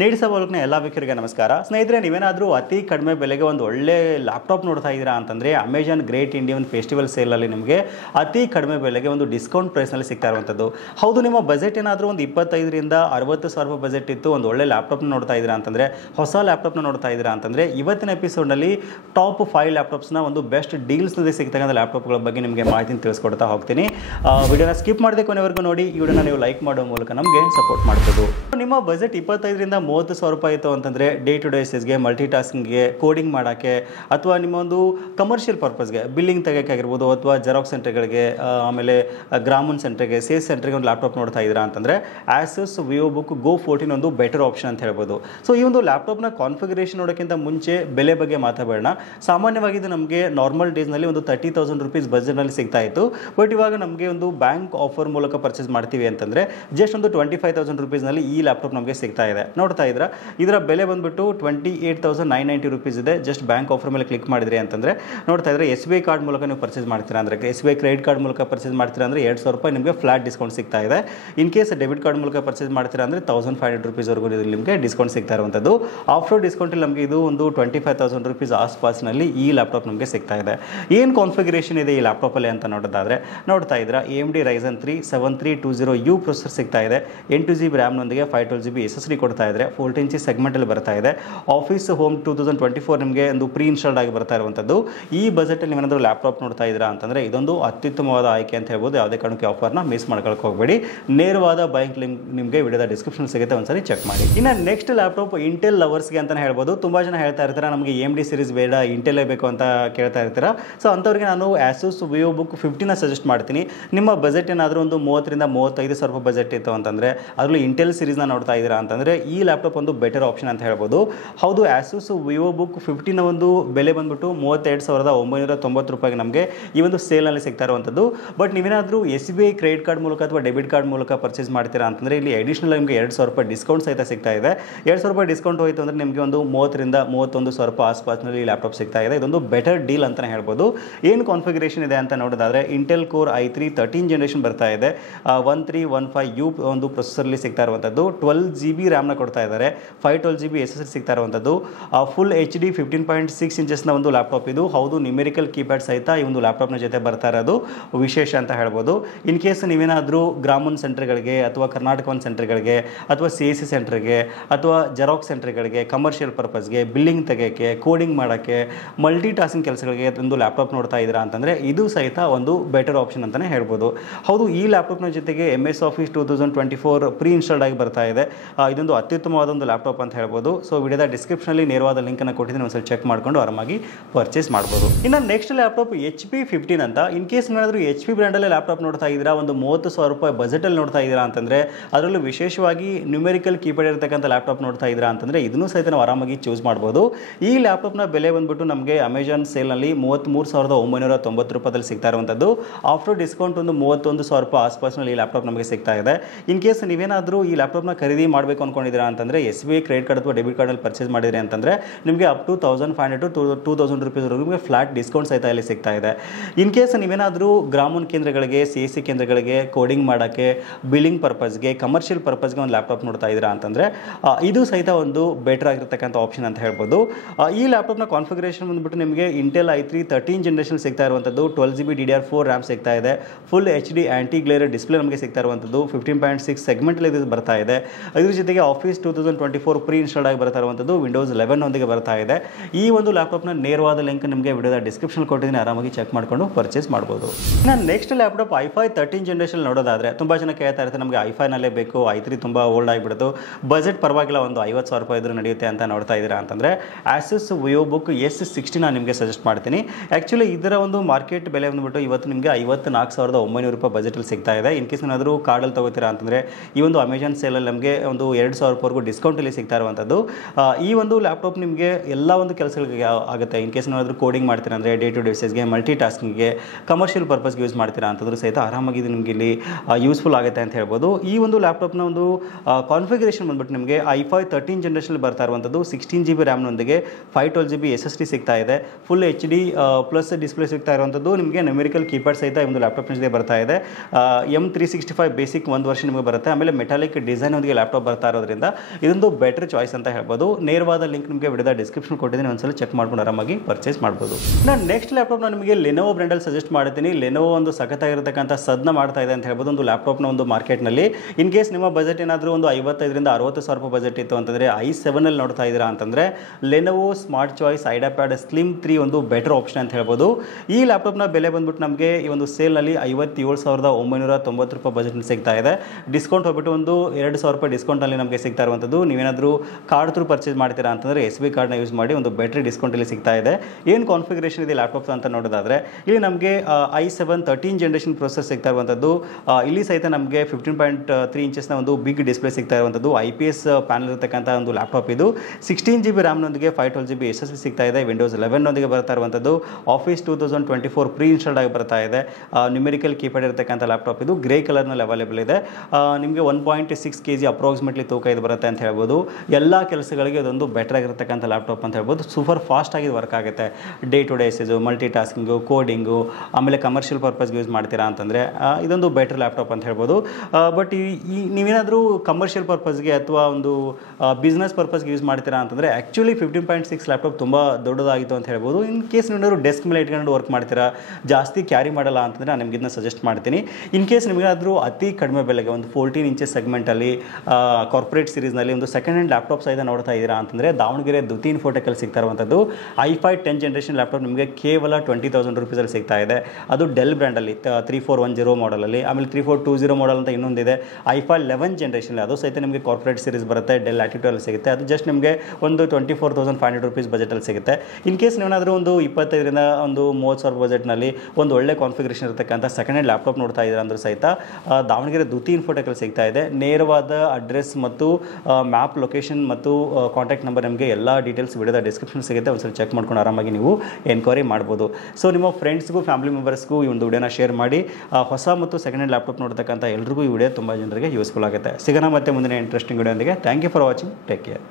ನೀಡಿ ಸವಾಲುಗಳ ಎಲ್ಲ ವೀಕ್ಷಕರಿಗೆ ನಮಸ್ಕಾರ. ಸ್ನೇಹಿತರೆ, ನೀವೇನಾದರೂ ಅತಿ ಕಡಿಮೆ ಬೆಲೆಗೆ ಒಂದು ಒಳ್ಳೆ ಲ್ಯಾಪ್ಟಾಪ್ ನೋಡ್ತಾ ಇದ್ದೀರಾ ಅಂತಂದರೆ ಅಮೆಜಾನ್ ಗ್ರೇಟ್ ಇಂಡಿಯನ್ ಫೆಸ್ಟಿವಲ್ ಸೇಲಲ್ಲಿ ನಿಮಗೆ ಅತಿ ಕಡಿಮೆ ಬೆಲೆಗೆ ಒಂದು ಡಿಸ್ಕೌಂಟ್ ಪ್ರೈಸ್ನಲ್ಲಿ ಸಿಗ್ತಾ ಇರುವಂಥದ್ದು. ಹೌದು, ನಿಮ್ಮ ಬಜೆಟ್ ಏನಾದರೂ ಒಂದು 25ರಿಂದ 60,000 ರೂಪಾಯಿ ಬಜೆಟ್ ಇತ್ತು, ಒಂದು ಒಳ್ಳೆ ಲ್ಯಾಪ್ಟಾಪ್ನ ನೋಡ್ತಾ ಇದ್ದೀರಾ ಅಂತಂದರೆ, ಹೊಸ ಲ್ಯಾಪ್ಟಾಪ್ನ ನೋಡ್ತಾ ಇದ್ದೀರಾ ಅಂತಂದರೆ, ಇವತ್ತಿನ ಎಪಿಸೋಡ್ನಲ್ಲಿ ಟಾಪ್ 5 ಲ್ಯಾಪ್ಟಾಪ್ಸ್ನ ಒಂದು ಬೆಸ್ಟ್ ಡೀಲ್ಸ್ನಲ್ಲಿ ಸಿಗ್ತಕ್ಕಂಥ ಲ್ಯಾಪ್ಟಾಪ್ಗಳ ಬಗ್ಗೆ ನಿಮಗೆ ಮಾಹಿತಿನ ತಿಳಿಸ್ಕೊಡ್ತಾ ಹೋಗ್ತೀನಿ. ವಿಡಿಯೋನ ಸ್ಕಿಪ್ ಮಾಡದೆ ಕೊನೆವರೆಗೂ ನೋಡಿ. ಈ ವಿಡಿಯೋನ ನೀವು ಲೈಕ್ ಮಾಡೋ ಮೂಲಕ ನಮಗೆ ಸಪೋರ್ಟ್ ಮಾಡ್ಬೋದು. ನಿಮ್ಮ ಬಜೆಟ್ 25ರಿಂದ 30,000 ರೂಪಾಯಿ ಇತ್ತು ಅಂತಂದರೆ ಡೇ ಟು ಡೇ ಬೇಸಿಸ್ಗೆ, ಮಲ್ಟಿ ಟಾಸ್ಕಿಂಗ್ಗೆ, ಕೋಡಿಂಗ್ ಮಾಡೋಕ್ಕೆ ಅಥವಾ ನಿಮ್ಮ ಒಂದು ಕಮರ್ಷಿಯಲ್ ಪರ್ಪಸ್ಗೆ, ಬಿಲ್ಲಿಂಗ್ ತೆಗೋಕ್ಕಾಗಿರ್ಬೋದು ಅಥವಾ ಜೆರಾಕ್ಸ್ ಸೆಂಟರ್ಗಳಿಗೆ, ಆಮೇಲೆ ಗ್ರಾಮನ್ ಸೆಂಟರ್ಗೆ, ಸೇಲ್ಸ್ ಸೆಂಟರ್ಗೆ ಒಂದು ಲ್ಯಾಪ್ಟಾಪ್ ನೋಡ್ತಾ ಇದ್ದೀರಾ ಅಂತಂದರೆ ಆಸಸ್ ವಿವೋಬುಕ್ ಗೋ 14 ಒಂದು ಬೆಟರ್ ಆಪ್ಷನ್ ಅಂತ ಹೇಳ್ಬೋದು. ಸೊ ಈ ಒಂದು ಲ್ಯಾಪ್ಟಾಪ್ನ ಕಾನ್ಫಿಗರೇಷನ್ ನೋಡೋಕ್ಕಿಂತ ಮುಂಚೆ ಬೆಲೆ ಬಗ್ಗೆ ಮಾತಾಡೋಣ. ಸಾಮಾನ್ಯವಾಗಿ ಇದು ನಮಗೆ ನಾರ್ಮಲ್ ಡೇಸ್ನಲ್ಲಿ ಒಂದು 30,000 ರೂಪೀಸ್ ಬಜೆಟ್ನಲ್ಲಿ ಸಿಗ್ತಾ ಇತ್ತು. ಬಟ್ ಇವಾಗ ನಮಗೆ ಒಂದು ಬ್ಯಾಂಕ್ ಆಫರ್ ಮೂಲಕ ಪರ್ಚೇಸ್ ಮಾಡ್ತೀವಿ ಅಂತಂದರೆ ಜಸ್ಟ್ ಒಂದು 25,000 ರೂಪೀಸ್ನಲ್ಲಿ ಈ ಲ್ಯಾಪ್ಟಾಪ್ ನಮಗೆ ಸಿಗ್ತಾ ಇದೆ. ನೋಡ್ತಾ ಇದ್ರೆ ಇದರ ಬೆಲೆ ಬಂದ್ಬಿಟ್ಟು 28,990 ರೂಪೀಸ್ ಇದೆ. ಜಸ್ಟ್ ಬ್ಯಾಂಕ್ ಆಫರ್ ಮೇಲೆ ಕ್ಲಿಕ್ ಮಾಡಿದ್ರಿ ಅಂತಂದರೆ ನೋಡ್ತಾ ಇದ್ರೆ SBI ಕಾರ್ಡ್ ಮೂಲಕ ನೀವು ಪರ್ಚೇಸ್ ಮಾಡ್ತೀರಾ ಅಂದರೆ, SBI ಕ್ರೆಡಿಟ್ ಕಾರ್ಡ್ ಮೂಲಕ ಪರ್ಚೇಸ್ ಮಾಡ್ತೀರಾ ಅಂದರೆ 2,000 ರೂಪಾಯಿ ನಿಮಗೆ ಫ್ಲಾಟ್ ಡಿಸ್ಕೌಂಟ್ ಸಿಗ್ತಾ ಇದೆ. ಇನ್ ಕೇಸ್ ಡೆಬಿಟ್ ಕಾರ್ಡ್ ಮೂಲಕ ಪರ್ಚೇಸ್ ಮಾಡ್ತೀರಾ ಅಂದರೆ 1,500 ರೂಪೀಸ್ವರೆಗೂ ನಿಮಗೆ ಡಿಸ್ಕೌಂಟ್ ಸಿಗ್ತಾ ಇರುವಂಥದ್ದು. ಆಫ್ಟರ್ ಡಿಸ್ಕೌಂಟಲ್ಲಿ ನಮಗೆ ಇದು ಒಂದು 25,000 ರೂಪೀಸ್ ಆಸ್ಪಾಸ್ನಲ್ಲಿ ಈ ಲ್ಯಾಪ್ಟಾಪ್ ನಮಗೆ ಸಿಗ್ತಾ ಇದೆ. ಏನು ಕಾನ್ಫಿಗರೇಷನ್ ಇದೆ ಈ ಲ್ಯಾಪ್ಟಾಪಲ್ಲಿ ಅಂತ ನೋಡೋದಾದರೆ ನೋಡ್ತಾ ಇದ್ರೆ AMD Ryzen 3 7320U ಪ್ರೊಸೆಸರ್ ಸಿಗ್ತಾ ಇದೆ. 8GB ರ್ಯಾಮ್ನೊಂದಿಗೆ 512GB SSD ಕೊಡ್ತಾ ಇದ್ದಾರೆ. 14 ಇಂಚ್ ಸೆಗ್ಮೆಂಟಲ್ಲಿ ಬರ್ತಾ ಇದೆ. ಆಫೀಸ್ ಹೋಮ್ 2024 ನಿಮಗೆ ಒಂದು ಪ್ರೀ ಇನ್ಸ್ಟಾಲ್ಡ್ ಆಗಿ ಬರ್ತಾ ಇರುವಂಥದ್ದು. ಈ ಬಜೆಟಲ್ಲಿ ನೀವೇನಾದರೂ ಲ್ಯಾಪ್ಟಾಪ್ ನೋಡ್ತಾ ಇದ್ದೀರಾ ಅಂತಂದರೆ ಇದೊಂದು ಅತ್ಯುತ್ತಮವಾದ ಆಯ್ಕೆ ಅಂತ ಹೇಳ್ಬೋದು. ಯಾವುದೇ ಕಾರಣಕ್ಕೆ ಆಫರ್ನ ಮಿಸ್ ಮಾಡ್ಕೊಳಕ್ಕೆ ಹೋಗಬೇಡಿ. ನೇರವಾದ ಬೈಕ್ ಲಿಂಕ್ ನಿಮಗೆ ವಿಡಿಯೋದ ಡಿಸ್ಕ್ರಿಪ್ಷನ್ ಸಿಗುತ್ತೆ, ಒಂದ್ಸರಿ ಚೆಕ್ ಮಾಡಿ. ಇನ್ನು ನೆಕ್ಸ್ಟ್ ಲ್ಯಾಪ್ಟಾಪ್ ಇಂಟೆಲ್ ಲವರ್ಸ್ಗೆ ಅಂತಲೇ ಹೇಳ್ಬೋದು. ತುಂಬ ಜನ ಹೇಳ್ತಾ ಇರ್ತಾರೆ ನಮಗೆ AMD ಸೀರೀಸ್ ಬೇಡ, ಇಂಟೆಲ್ಲೇ ಬೇಕು ಅಂತ ಕೇಳ್ತಾ ಇರ್ತೀರಾ. ಸೊ ಅಂಥವ್ರಿಗೆ ನಾನು ಆಸೂಸ್ ವಿವೋಬುಕ್ 15ನ ಸಜೆಸ್ಟ್ ಮಾಡ್ತೀನಿ. ನಿಮ್ಮ ಬಜೆಟ್ ಏನಾದರೂ ಒಂದು 30ರಿಂದ 35,000 ರೂಪಾಯಿ ಬಜೆಟ್ ಇತ್ತು ಅಂತಂದರೆ, ಅದರಲ್ಲಿ ಇಂಟೆಲ್ ಸೀರೀಸ್ನ ನೋಡ್ತಾ ಇದ್ದೀರಾ ಅಂತಂದರೆ ಈ ಲ್ಯಾಪ್ಟಾಪ್ ಒಂದು ಬೆಟರ್ ಆಪ್ಷನ್ ಅಂತ ಹೇಳ್ಬೋದು. ಹೌದು, ಆಸೂಸ್ ವಿವೋಬುಕ್ 15ನ ಒಂದು ಬೆಲೆ ಬಂದ್ಬಿಟ್ಟು 32,990 ರೂಪಾಯಿಗೆ ನಮಗೆ ಈ ಒಂದು ಸೇಲ್ನಲ್ಲಿ ಸಿಗ್ತಾ ಇರುವಂಥದ್ದು. ಬಟ್ ನೀವೇನಾದರೂ SBI ಕ್ರೆಡಿಟ್ ಕಾರ್ಡ್ ಮೂಲಕ ಅಥವಾ ಡೆಬಿಟ್ ಕಾರ್ಡ್ ಮೂಲಕ ಪರ್ಚೇಸ್ ಮಾಡ್ತೀರಾ ಅಂತಂದರೆ ಇಲ್ಲಿ ಅಡಿಷನಲ್ ನಿಮಗೆ 2,000 ರೂಪಾಯಿ ಡಿಸ್ಕೌಂಟ್ ಸಹಿತ ಸಿಗ್ತಾ ಇದೆ. 2,000 ರೂಪಾಯಿ ಡಿಸ್ಕೌಂಟ್ ಹೋಯಿತು ಅಂದರೆ ನಿಮಗೆ ಒಂದು 30ರಿಂದ 31,000 ರೂಪಾಯಿ ಆಸ್ಪಾಸ್ನಲ್ಲಿ ಲ್ಯಾಪ್ಟಾಪ್ ಸಿಗ್ತಾ ಇದೆ. ಇದೊಂದು ಬೆಟರ್ ಡೀಲ್ ಅಂತಲೇ ಹೇಳ್ಬೋದು. ಏನು ಕಾನ್ಫಿಗರೇಷನ್ ಇದೆ ಅಂತ ನೋಡೋದಾದರೆ ಇಂಟೆಲ್ ಕೋರ್ i3 13 ಜನರೇಷನ್ ಬರ್ತಾ ಇದೆ. 1315U ಒಂದು ಪ್ರೊಸೆಸರ್ಲಿ ಸಿಗ್ತಾ ಇರುವಂಥದ್ದು. 12GB ರ್ಯಾಮ್ನ ಕೊಡ್ತಾ ಇದ್ದಾರೆ. 512GB SSD ಸಿಗ್ತಾ ಇರುವಂಥದ್ದು. ಫುಲ್ HD 15.6 ಇಂಚಸ್ನ ಒಂದು ಲ್ಯಾಪ್ಟಾಪ್ ಇದು. ಹೌದು, ನ್ಯೂಮೆರಿಕಲ್ ಕೀಪ್ಯಾಡ್ ಸಹಿತ ಈ ಒಂದು ಲ್ಯಾಪ್ಟಾಪ್ನ ಜೊತೆ ಬರ್ತಾ ಇರೋದು ವಿಶೇಷ ಅಂತ ಹೇಳ್ಬೋದು. ಇನ್ ಕೇಸ್ ನೀವೇನಾದರೂ ಗ್ರಾಮನ್ ಸೆಂಟರ್ಗಳಿಗೆ ಅಥವಾ ಕರ್ನಾಟಕ ಒನ್ ಸೆಂಟರ್ಗಳಿಗೆ ಅಥವಾ CSC ಸೆಂಟರ್ಗೆ ಅಥವಾ ಜೆರಾಕ್ಸ್ ಸೆಂಟರ್ಗಳಿಗೆ, ಕಮರ್ಷಿಯಲ್ ಪರ್ಪಸ್ಗೆ, ಬಿಲ್ಲಿಂಗ್ ತೆಗೆಯೋಕ್ಕೆ, ಕೋಡಿಂಗ್ ಮಾಡೋಕ್ಕೆ, ಮಲ್ಟಿ ಟಾಸ್ಕಿಂಗ್ ಕೆಲಸಗಳಿಗೆ ಒಂದು ಲ್ಯಾಪ್ಟಾಪ್ ನೋಡ್ತಾ ಇದ್ದೀರಾ ಅಂತಂದರೆ ಇದು ಸಹಿತ ಒಂದು ಬೆಟರ್ ಆಪ್ಷನ್ ಅಂತಲೇ ಹೇಳ್ಬೋದು. ಹೌದು, ಈ ಲ್ಯಾಪ್ಟಾಪ್ನ ಜೊತೆಗೆ MS Office 2024 ಪ್ರೀ ಇನ್ಸ್ಟಾಲ್ಡ್ ಆಗಿ ಬರ್ತಾ ಇದೆ. ಇದೊಂದು ಅತ್ಯುತ್ತಮವಾದ ಒಂದು ಲ್ಯಾಪ್ಟಾಪ್ ಅಂತ ಹೇಳ್ಬೋದು. ಸೊ ವಿಡಿಯೋದ ಡಿಸ್ಕ್ರಿಪ್ಷನಲ್ಲಿ ನೇರವಾದ ಲಿಂಕನ್ನು ಕೊಟ್ಟಿದ್ದೀನಿ, ಒಂದ್ಸಲ ಚೆಕ್ ಮಾಡ್ಕೊಂಡು ಆರಾಮಾಗಿ ಪರ್ಚೇಸ್ ಮಾಡ್ಬೋದು. ಇನ್ನು ನೆಕ್ಸ್ಟ್ ಲ್ಯಾಪ್ಟಾಪ್ HP 15 ಅಂತ. ಇನ್ ಕೇಸ್ ಏನಾದರೂ HP ಬ್ರ್ಯಾಂಡಲ್ಲೇ ಲ್ಯಾಪ್ಟಾಪ್ ನೋಡ್ತಾ ಇದ್ದೀರಾ, ಒಂದು 30,000 ರೂಪಾಯಿ ಬಜೆಟಲ್ಲಿ ನೋಡ್ತಾ ಇದ್ದೀರಾ ಅಂತಂದರೆ, ಅದರಲ್ಲೂ ವಿಶೇಷವಾಗಿ ನ್ಯೂಮೆರಿಕಲ್ ಕೀಪ್ಯಾಡ್ ಇರತಕ್ಕಂಥ ಲ್ಯಾಪ್ಟಾಪ್ ನೋಡ್ತಾ ಇದ್ದೀರಾ ಅಂತಂದರೆ ಇದನ್ನು ಸಹಿತ ನಾವು ಆರಾಮಾಗಿ ಚೂಸ್ ಮಾಡ್ಬೋದು. ಈ ಲ್ಯಾಪ್ಟಾಪ್ನ ಬೆಲೆ ಬಂದ್ಬಿಟ್ಟು ನಮಗೆ ಅಮೆಜಾನ್ ಸೇಲ್ನಲ್ಲಿ 33,990 ರೂಪಾಯಿದಲ್ಲಿ ಸಿಗ್ತಾ ಇರುವಂಥದ್ದು. ಆಫ್ಟರ್ ಡಿಸ್ಕೌಂಟ್ ಒಂದು 31,000 ರೂಪಾಯಿ ಆಸ್ಪಾಸ್ನಲ್ಲಿ ಈ ಲ್ಯಾಪ್ಟಾಪ್ ನಮಗೆ ಸಿಗ್ತಾ ಇದೆ. ಇನ್ ಕೇಸ್ ನೀವೇನಾದರೂ ಈ ಲ್ಯಾಪ್ಟಾಪ್ನ ಖರೀದಿ ಮಾಡಬೇಕು ಅಂದ್ಕೊಂಡಿದ್ದೀರಾ ಅಂತಂದರೆ SBI ಕ್ರೆಡಿಟ್ ಕಾರ್ಡ್ ಅಥವಾ ಡೆಬಿಟ್ ಕಾರ್ಡಲ್ಲಿ ಪರ್ಚೇಸ್ ಮಾಡಿದ್ರಿ ಅಂತಂದರೆ ನಿಮಗೆ ಅಪ್ ಟು 1,500 to 2,000 ರೂಪೀಸ್ವರೆಗೂ ನಿಮಗೆ ಫ್ಲಾಟ್ ಡಿಸ್ಕೌಂಟ್ ಸಹಿತ ಇಲ್ಲಿ ಸಿಗ್ತಾ ಇದೆ. ಇನ್ ಕೇಸ್ ನೀವೇನಾದರೂ ಗ್ರಾಮನ್ ಕೇಂದ್ರಗಳಿಗೆ, CSC ಕೇಂದ್ರಗಳಿಗೆ, ಕೋಡಿಂಗ್ ಮಾಡೋಕ್ಕೆ, ಬಿಲ್ಲಿಂಗ್ ಪರ್ಪಸ್ಗೆ, ಕಮರ್ಷಿಯಲ್ ಪರ್ಪಸ್ಗೆ ಒಂದು ಲ್ಯಾಪ್ಟಾಪ್ ನೋಡ್ತಾ ಇದ್ದೀರಾ ಅಂತಂದರೆ ಇದು ಸಹಿತ ಒಂದು ಬೆಟರ್ ಆಗಿರ್ತಕ್ಕಂಥ ಆಪ್ಷನ್ ಅಂತ ಹೇಳ್ಬೋದು. ಈ ಲ್ಯಾಪ್ಟಾಪ್ನ ಕಾನ್ಫಿಗರೇಷನ್ ಬಂದ್ಬಿಟ್ಟು ನಿಮಗೆ ಇಂಟೆಲ್ i3 13 ಜನರೇಷನ್ ಸಿಗ್ತಾ ಇರುವಂಥದ್ದು. 12GB DDR4 ರ್ಯಾಮ್ ಸಿಗ್ತಾ ಇದೆ. ಫುಲ್ HD ಆ್ಯಂಟಿ ಗ್ಲೇರ್ ಡಿಸ್ಪ್ಲೇ ನಮಗೆ ಸಿಗ್ತಾ ಇರುವಂಥದ್ದು. 15.6 ಸೆಗ್ಮೆಂಟಲ್ಲಿ ಇದು ಬರ್ತಾ ಇದೆ. ಇದ್ರ ಜೊತೆಗೆ ಆಫೀಸ್ 2024 ಪ್ರೀ ಇನ್ಸ್ಟಾಲ್ಡ್ ಆಗಿ ಬರ್ತಾ ಇರುವಂಥದ್ದು. Windows 11 ಒಂದಿಗೆ ಬರ್ತಾ ಇದೆ. ಈ ಒಂದು ಲ್ಯಾಪ್ಟಾಪ್ನ ನೇರವಾದ ಲಿಂಕ್ ನಿಮಗೆ ವಿಡಿಯೋದ ಡಿಸ್ಕ್ರಿಪ್ಷನ್ ಕೊಟ್ಟಿದ್ದೀನಿ, ಆರಾಮಾಗಿ ಚೆಕ್ ಮಾಡ್ಕೊಂಡು ಪರ್ಚೇಸ್ ಮಾಡ್ಬೋದು. ನಾನು ನೆಕ್ಸ್ಟ್ ಲ್ಯಾಪ್ಟಾಪ್ i5 13 ಜನರೇಷನ್ ನೋಡೋದಾದರೆ ತುಂಬ ಜನ ಕೇಳ್ತಾ ಇರ್ತಾರೆ ನಮಗೆ i5ನಲ್ಲೇ ಬೇಕು, i3 ತುಂಬ ಓಲ್ಡ್ ಆಗಿಬಿಡ್ತು, ಬಜೆಟ್ ಪರವಾಗಿಲ್ಲ, ಒಂದು 50,000 ರೂಪಾಯಿ ಇದ್ರೂ ನಡೆಯುತ್ತೆ ಅಂತ ನೋಡ್ತಾ ಇದ್ದೀರಾ ಅಂತಂದರೆ ಆಸಸ್ ವಿವೋಬುಕ್ S60 ನಾನು ನಿಮಗೆ ಸಜೆಸ್ಟ್ ಮಾಡ್ತೀನಿ. ಆ್ಯಕ್ಚುಲಿ ಇದರ ಒಂದು ಮಾರ್ಕೆಟ್ ಬೆಲೆ ಬಂದುಬಿಟ್ಟು ಇವತ್ತು ನಿಮಗೆ 54,900 ರೂಪಾಯಿ ಬಜೆಟಲ್ಲಿ ಸಿಗ್ತಾ ಇದೆ. ಇನ್ ಕೇಸ್ ಏನಾದರೂ ಕಾರ್ಡಲ್ಲಿ ತಗೋತೀರಾ ಅಂತಂದರೆ ಈ ಒಂದು ಅಮೆಜಾನ್ ಸೇಲಲ್ಲಿ ನಮಗೆ ಒಂದು 2,000 ರೂಪಾಯಿವರೆಗೂ ಡಿಸ್ಕೌಂಟಲ್ಲಿ ಸಿಗ್ತಾ ಇರುವಂಥದ್ದು. ಈ ಒಂದು ಲ್ಯಾಪ್ಟಾಪ್ ನಿಮಗೆ ಎಲ್ಲ ಒಂದು ಕೆಲಸಗಳಿಗೆ ಆಗುತ್ತೆ. ಇನ್ ಕೇಸ್ ಏನಾದರೂ ಕೋಡಿಂಗ್ ಮಾಡ್ತೀರಾ ಅಂದರೆ ಡೇ ಟು ಡೇ ಬೇಸಿಸ್ಗೆ, ಮಲ್ಟಿ ಟಾಸ್ಕಿಂಗ್ಗೆ, ಕಮರ್ಷಿಯಲ್ ಪರ್ಪಸ್ಗೆ ಯೂಸ್ ಮಾಡ್ತೀರಾ ಅಂತಂದ್ರೂ ಸಹಿತ ಆರಾಮಾಗಿ ಇದು ನಿಮಗೆ ಇಲ್ಲಿ ಯೂಸ್ಫುಲ್ ಆಗುತ್ತೆ ಅಂತ ಹೇಳ್ಬೋದು. ಈ ಒಂದು ಲ್ಯಾಪ್ಟಾಪ್ನ ಒಂದು ಕಾನ್ಫಿಗರೇಷನ್ ಬಂದ್ಬಿಟ್ಟು ನಿಮಗೆ i5 13 ಜನರೇಷನ್ ಬರ್ತಾ ಇರುವಂಥದ್ದು. 16GB ರ್ಯಾಮ್ನೊಂದಿಗೆ 512GB SSD ಸಿಗ್ತಾ ಇದೆ. ಫುಲ್ HD ಪ್ಲಸ್ ಡಿಸ್ಪ್ಲೇ ಸಿಗ್ತಾ ಇರುವಂಥದ್ದು. ನಿಮಗೆ ನ್ಯೂಮೆರಿಕಲ್ ಕೀಪ್ಯಾಡ್ ಸಹಿತ ಈ ಒಂದು ಲ್ಯಾಪ್ಟಾಪ್ ಜೊತೆ ಬರ್ತಾ ಇದೆ. M365 ಬೇಸಿಕ್ ಒಂದು ವರ್ಷ ನಿಮಗೆ ಬರುತ್ತೆ. ಆಮೇಲೆ ಮೆಟಾಲಿಕ್ ಡಿಸೈನ್ ಒಂದಿಗೆ ಲ್ಯಾಪ್ಟಾಪ್ ಬರ್ತಾ ಇರೋದ್ರಿಂದ ಇದೊಂದು ಬೆಟರ್ ಚಾಯ್ಸ್ ಅಂತ ಹೇಳ್ಬೋದು. ನೇರವಾದ ಲಿಂಕ್ ನಿಮಗೆ ವಿಡಿಯೋದ ಡಿಸ್ಕ್ರಿಪ್ಷನ್ ಕೊಟ್ಟಿದ್ದೀನಿ, ಒಂದ್ಸಲ ಚೆಕ್ ಮಾಡ್ಕೊಂಡು ಆರಾಮಾಗಿ ಪರ್ಚೇಸ್ ಮಾಡ್ಬೋದು. ನಾನು ನೆಕ್ಸ್ಟ್ ಲ್ಯಾಪ್ಟಾಪ್ ನಾನು ನಿಮಗೆ ಲೆನೋವೋ ಬ್ರ್ಯಾಂಡಲ್ಲಿ ಸಜೆಸ್ಟ್ ಮಾಡ್ತೀನಿ. ಲೆನೋವೋ ಒಂದು ಸಖತ್ತಾಗಿರತಕ್ಕಂಥ ಸದ್ನ ಮಾಡ್ತಾ ಇದೆ ಅಂತ ಹೇಳ್ಬೋದು ಒಂದು ಲ್ಯಾಪ್ಟಾಪ್ನ ಒಂದು ಮಾರ್ಕೆಟ್ನಲ್ಲಿ. ಇನ್ ಕೇಸ್ ನಿಮ್ಮ ಬಜೆಟ್ ಏನಾದರೂ ಒಂದು 55,000 60,000 ರೂಪಾಯಿ ಬಜೆಟ್ ಇತ್ತು ಅಂತಂದರೆ i7 ಅಲ್ಲಿ ನೋಡ್ತಾ ಇದ್ದೀರಾ ಅಂತಂದರೆ ಲೆನೋವೋ ಸ್ಮಾರ್ಟ್ ಚಾಯ್ಸ್ ಐಡಿಯಾಪ್ಯಾಡ್ ಸ್ಲಿಮ್ 3 ಒಂದು ಬೆಟರ್ ಆಪ್ಷನ್ ಅಂತ ಹೇಳ್ಬೋದು. ಈ ಲ್ಯಾಪ್ಟಾಪ್ನ ಬೆಲೆ ಬಂದ್ಬಿಟ್ಟು ನಮಗೆ ಈ ಒಂದು ಸೇಲ್ನಲ್ಲಿ 57,990 ರೂಪಾಯಿ ಬಜೆಟ್ನಲ್ಲಿ ಸಿಗ್ತಾ ಇದೆ. ಡಿಸ್ಕೌಂಟ್ ಹೋಗ್ಬಿಟ್ಟು ಒಂದು 2,000 ರೂಪಾಯಿ ಡಿಸ್ಕೌಂಟಲ್ಲಿ ನಮಗೆ ಸಿಗ್ತಾ ಇರುವಂಥದ್ದು. ನೀವೇನಾದರೂ ಕಾರ್ಡ್ ಥ್ರೂ ಪರ್ಚೇಸ್ ಮಾಡ್ತೀರಾ ಅಂತಂದರೆ SB ಕಾರ್ಡ್ನ ಯೂಸ್ ಮಾಡಿ ಒಂದು ಬೆಟ್ರಿ ಡಿಸ್ಕೌಂಟಲ್ಲಿ ಸಿಗ್ತಾ ಇದೆ. ಏನು ಕಾನ್ಫಿಗರೇಷನ್ ಇದೆ ಲ್ಯಾಪ್ಟಾಪ್ಸ್ ಅಂತ ನೋಡೋದಾದರೆ ಇಲ್ಲಿ ನಮಗೆ i7 13 ಜನರೇಷನ್ ಪ್ರೊಸೆಸರ್ ಸಿಗ್ತಾ ಇರುವಂಥದ್ದು. ಇಲ್ಲಿ ಸಹಿತ ನಮಗೆ 15.3 ಇಂಚಸ್ನ ಒಂದು ಬಿಗ್ ಡಿಸ್ಪ್ಲೇ ಸಿಗ್ತಾ ಇರುವಂಥದ್ದು. IPS ಪ್ಯಾನಲ್ ಇರತಕ್ಕಂಥ ಒಂದು ಲ್ಯಾಪ್ಟಾಪ್ ಇದು. 16 GB ರ್ಯಾಮ್ನೊಂದಿಗೆ 512 GB SSD ಸಿಗ್ತಾ ಇದೆ. ವಿಂಡೋಸ್ 11 ಬರ್ತಾ ಇರುವಂಥದ್ದು. ಆಫೀಸ್ 2024 ಪ್ರೀ ಇನ್ಸ್ಟಾಲ್ಡ್ ಆಗಿ ಬರ್ತಾ ಇದೆ. ನ್ಯೂಮೆರಿಕಲ್ ಕೀಪ್ಯಾಡ್ ಇರತಕ್ಕಂಥ ಲ್ಯಾಪ್ಟಾಪ್ ಇದು. ಗ್ರೇ ಕಲರ್ನಲ್ಲಿ ಅವೈಲೇಬಲ್ ಇದೆ. ನಿಮಗೆ 1.6 kg ಅಪ್ರಾಕ್ಸಿಮೇಟ್ಲಿ ತೂಕ ಇದು ಬರುತ್ತೆ ಅಂತ ಹೇಳ್ಬೋದು. ಎಲ್ಲ ಕೆಲಸಗಳಿಗೆ ಅದೊಂದು ಬೆಟರ್ ಆಗಿರತಕ್ಕಂಥ ಲ್ಯಾಪ್ಟಾಪ್ ಅಂತ ಹೇಳ್ಬೋದು. ಸೂಪರ್ ಫಾಸ್ಟ್ ಆಗಿ ವರ್ಕ್ ಆಗುತ್ತೆ. Day to day usage, multitasking, coding, ಆಮೇಲೆ ಕಮರ್ಷಿಯಲ್ ಪರ್ಪಸ್ಗೆ ಯೂಸ್ ಮಾಡ್ತೀರಾ ಅಂತಂದರೆ ಇದೊಂದು ಬೆಟರ್ ಲ್ಯಾಪ್ಟಾಪ್ ಅಂತ ಹೇಳ್ಬೋದು. ಬಟ್ ಈ ನೀವೇನಾದರೂ ಕಮರ್ಷಿಯಲ್ ಪರ್ಪಸ್ಗೆ ಅಥವಾ ಒಂದು ಬಿಸ್ನೆಸ್ ಪರ್ಪಸ್ಗೆ ಯೂಸ್ ಮಾಡ್ತೀರಾ ಅಂತಂದರೆ ಆ್ಯಕ್ಚುಲಿ 15.6 ಲ್ಯಾಪ್ಟಾಪ್ ತುಂಬ ದೊಡ್ಡದಾಗಿತ್ತು ಅಂತ ಹೇಳ್ಬೋದು. ಇನ್ ಕೇಸ್ ನೀವೇನಾದ್ರು ಡೆಸ್ಕ್ ಮೇಲೆ ಇಟ್ಕೊಂಡು ವರ್ಕ್ ಮಾಡ್ತೀರಾ, ಜಾಸ್ತಿ ಕ್ಯಾರಿ ಮಾಡಲ್ಲ ಅಂತಂದರೆ ನಾನು ನಿಮ್ಗೆ ಇದನ್ನ ಸಜೆಸ್ಟ್ ಮಾಡ್ತೀನಿ. ಇನ್ ಕೇಸ್ ನಿಮಗೇನಾದರೂ ಅತಿ ಕಡಿಮೆ ಬೆಲೆಗೆ ಒಂದು 14 ಇಂಚಸ್ ಸೆಗ್ಮೆಂಟಲ್ಲಿ ಕಾರ್ಪೊರೇಟ್ ಸೀರೀಸ್ನಲ್ಲಿ ಒಂದು ಸೆಕೆಂಡ್ ಹ್ಯಾಂಡ್ ಲ್ಯಾಪ್ಟಾಪ್ ಸಹಿತ ನೋಡ್ತಾ ಇದ್ದೀರಾ ಅಂತಂದರೆ ದಾವಣಗೆರೆ ದುತಿ ಇನ್ಫೋಟೆಕಲ್ಲಿ ಸಿಗ್ತಾ ಇರುವಂಥದ್ದು i5 10 ಜನರೇಷನ್ ಲ್ಯಾಪ್ಟಾಪ್ ನಿಮಗೆ ಕೇವಲ 20,000 ರೂಪೀಸಲ್ಲಿ ಸಿಗ್ತಾ ಇದೆ. ಅದು ಡೆಲ್ ಬ್ರ್ಯಾಂಡಲ್ಲಿ 3410 ಮಾಡಲಲ್ಲಿ. ಆಮೇಲೆ 3420 ಮಾಡಲ್ ಅಂತ ಇನ್ನೊಂದಿದೆ i5 11 ಜನರೇಷನ್, ಅದು ಸಹಿತ ನಿಮಗೆ ಕಾರ್ಪೊರೇಟ್ ಸೀರೀಸ್ ಬರುತ್ತೆ. ಡೆಲ್ ಆಟಿಟ್ಯೂಡಲ್ಲಿ ಸಿಗುತ್ತೆ. ಅದು ಜಸ್ಟ್ ನಿಮಗೆ ಒಂದು 24,500 ರೂಪೀಸ್ ಬಜೆಟಲ್ಲಿ ಸಿಗುತ್ತೆ. ಇನ್ ಕೇಸ್ ನೀವೇನಾದರೂ ಒಂದು 25,000 ಒಂದು 30,000 ಬಜೆಟ್ನಲ್ಲಿ ಒಂದು ಒಳ್ಳೆ ಕಾನ್ಫಿಗರೇಷನ್ ಇರತಕ್ಕಂಥ ಸೆಕೆಂಡ್ ಹ್ಯಾಂಡ್ ಲ್ಯಾಪ್ಟಾಪ್ ನೋಡ್ತಾ ಇದ್ದೀರಾ ಅಂದರೂ ಸಹಿತ ದಾವಣಗೆರೆ ದುತಿ ಇನ್ಫೋಟೆಕಲ್ಲಿ ಸಿಗ್ತಾ ಇದೆ. ನೇರವಾದ ಅಡ್ರೆಸ್ ಮತ್ತು ಮ್ಯಾಪ್ ಲೊಕೇಶನ್ ಮತ್ತು ಕಾಂಟ್ಯಾಕ್ಟ್ ನಂಬರ್ ನಿಮಗೆ ಎಲ್ಲ ಡೀಟೇಲ್ಸ್ ವಿಡಿಯೋದ ಡಿಸ್ಕ್ರಿಪ್ಷನ್ ಸಿಗುತ್ತೆ. ಒಂದ್ಸಲ ಚೆಕ್ ಮಾಡ್ಕೊಂಡು ಆರಾಮಾಗಿ ನೀವು ಎನ್ಕ್ವೈರಿ ಮಾಡ್ಬೋದು. ಸೊ ನಿಮ್ಮ ಫ್ರೆಂಡ್ಸ್ಗೂ ಫ್ಯಾಮಿಲಿ ಮೆಂಬರ್ಸ್ಗೂ ಈ ಒಂದು ವಿಡಿಯೋನ ಶೇರ್ ಮಾಡಿ. ಹೊಸ ಮತ್ತು ಸೆಕೆಂಡ್ ಹ್ಯಾಂಡ್ ಲ್ಯಾಪ್ಟಾಪ್ ನೋಡ್ತಕ್ಕಂಥ ಎಲ್ರಿಗೂ ಈ ವಿಡಿಯೋ ತುಂಬ ಜನರಿಗೆ ಯೂಸ್ಫುಲ್ ಆಗುತ್ತೆ. ಸಿಗೋಣ ಮತ್ತೆ ಮುಂದಿನ interesting video. Thank you for watching. Take care.